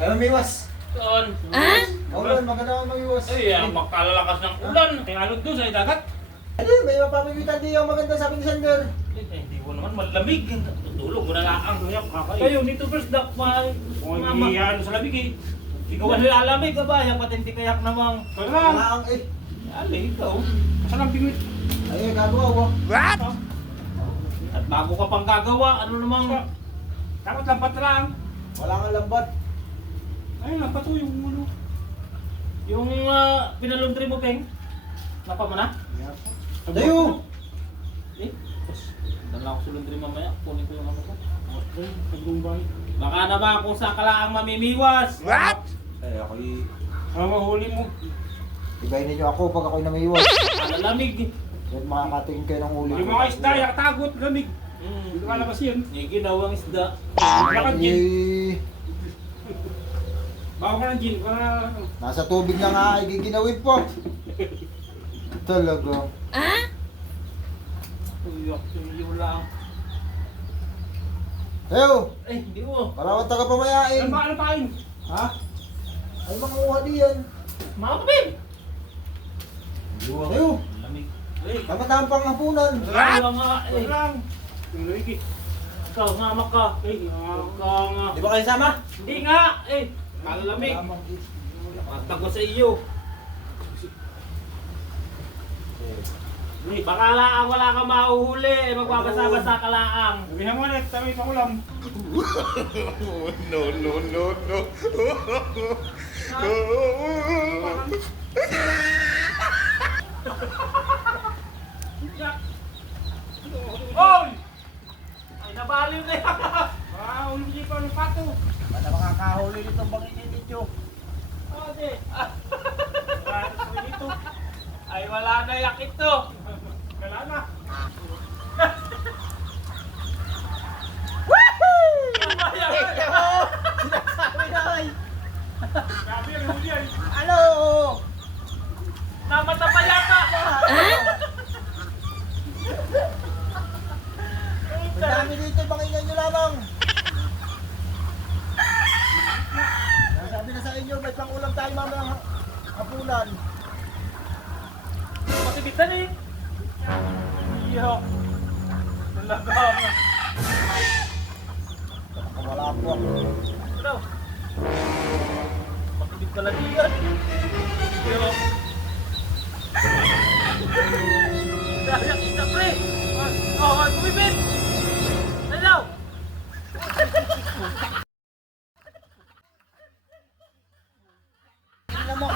Ay, mamiwas. Saan? Ulan, maganda ang mamiwas. Ay, makalalakas ng ulan. Kaya alod doon sa dagat. Ay, may mapapamigitan di ang maganda sabi ni Sander. Hindi ko naman malamig. Tutulog mo na lang ang kayo nito first dak mama. Iyan sa lamig eh. Ikaw ang lalamig ka ba? Yung patindi kayak namang. Kailangan eh. Ali, ikaw. Saan ang bingwit? Ay, gagawa ko. What? At bago ka pang gagawa, ano namang... Dapat lampat lang. Wala kang lambat. Ay, lampat to yung ulo. Yung pinalundri mo, Peng. Napa mo na? Tayo! Eh, dala ako sa laundry mamaya. Kunin ko yung ano ko. Ay, pagbumbay. Baka na ba kung saan ka lang mamimiwas? What? Ay, ako'y... Mahuli mo. Ibayin ninyo ako pag ako'y namiwas. Alalamig. At makakatingin kayo ng huli. Yung mga isda, yakatagot, lamig. Hmm. Hindi ka labas yan. May ginawang isda. Lakad gin. Eh, Bawa ka ng gin. Para... nasa tubig na nga ay giginawin po. Talaga. Uyok, tuyo lang. Tayo! Eh, hindi mo. Para akong taga-pamayain. Ano pa kain? Ha? Ay, manguha diyan. Mga kapin! Tayo! Lamig. Eh, Tama-tama pang hapunan. wala nga eh. lang. Yung lamig eh. Ikaw, ngama ka. Eh, ka nga. Di ba kayo sama? Hindi nga eh. Malamig. Matago sa iyo. Eh, baka laang wala kang mahuhuli. Magbabasa-basa ka laang. Sabihan mo ulit, sabi pa ulam. No, no, no, no. Hoy! Ay, nabaliw na yan. Ulam siya pa ng pato. Basta makakahuli nito bangin ninyo. Ate. Dito. Ay, wala na yak ito. Wala na. Sinasabi na ay. Sabi ang huli ay. Ano? Namata pa yata. Ang dami dito, bangin nyo lamang. Sabi na sa inyo, may pangulam tayo mamaya hapunan. Masibitan eh. Iyo. Talaga. Wala po ako. Ano? Makibig pala diyan. Iyo. Dahil kita pre. Oh, kumibig. Ano? Hindi naman